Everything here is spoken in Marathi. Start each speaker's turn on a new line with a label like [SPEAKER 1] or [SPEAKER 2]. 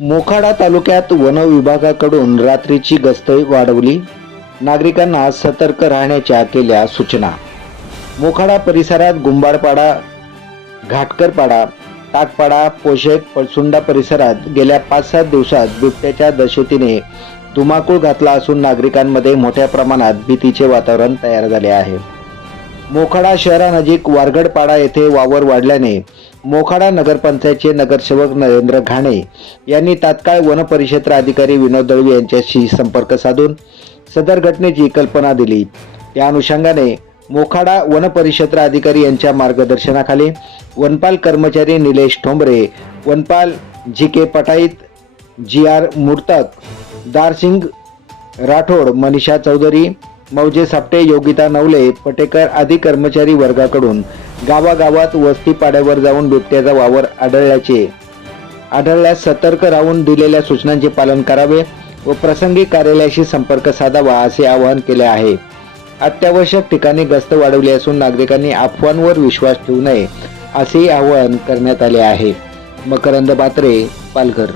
[SPEAKER 1] मोखाडा तालुक्यात वन विभागाकडून रात्रीची गस्त वाढवली. नागरिकांना सतर्क राहण्याच्या केल्या सूचना. मोखाडा परिसरात गुंबाडपाडा घाटकरपाडा टाकपाडा पोशेक पळसुंडा परिसरात गेल्या पाच सात दिवसात बिबट्याच्या दशेतीने धुमाकूळ घातला असून नागरिकांमध्ये मोठ्या प्रमाणात भीतीचे वातावरण तयार झाले आहे. मोखाडा शहरानजीक वारगडपाडा येथे वावर वाढल्याने मोखाडा नगरपंचायतचे नगरसेवक नरेंद्र घाणे यांनी तात्काळ वनपरिक्षेत्र अधिकारी विनोद दळवी यांच्याशी संपर्क साधून सदर घटनेची कल्पना दिली. त्या अनुषंगाने मोखाडा वनपरिक्षेत्र अधिकारी यांच्या मार्गदर्शनाखाली वनपाल कर्मचारी निलेश ठोंबरे वनपाल G K Patait G R Murtak Darsing Rathod Manisha Chaudhari मौजे सापटे योगिता नवले पटेकर आदी कर्मचारी वर्गाकडून गावागावात वस्ती पाड्यावर जाऊन बिबट्याचा वावर आढळल्याचे. आढळल्यास सतर्क राहून दिलेल्या सूचनांचे पालन करावे व प्रसंगी कार्यालयाशी संपर्क साधावा असे आवाहन केले आहे. अत्यावश्यक ठिकाणी गस्त वाढवली असून नागरिकांनी अफवांवर विश्वास ठेवू नये असेही आवाहन करण्यात आले आहे. मकरंद बात्रे पालघर.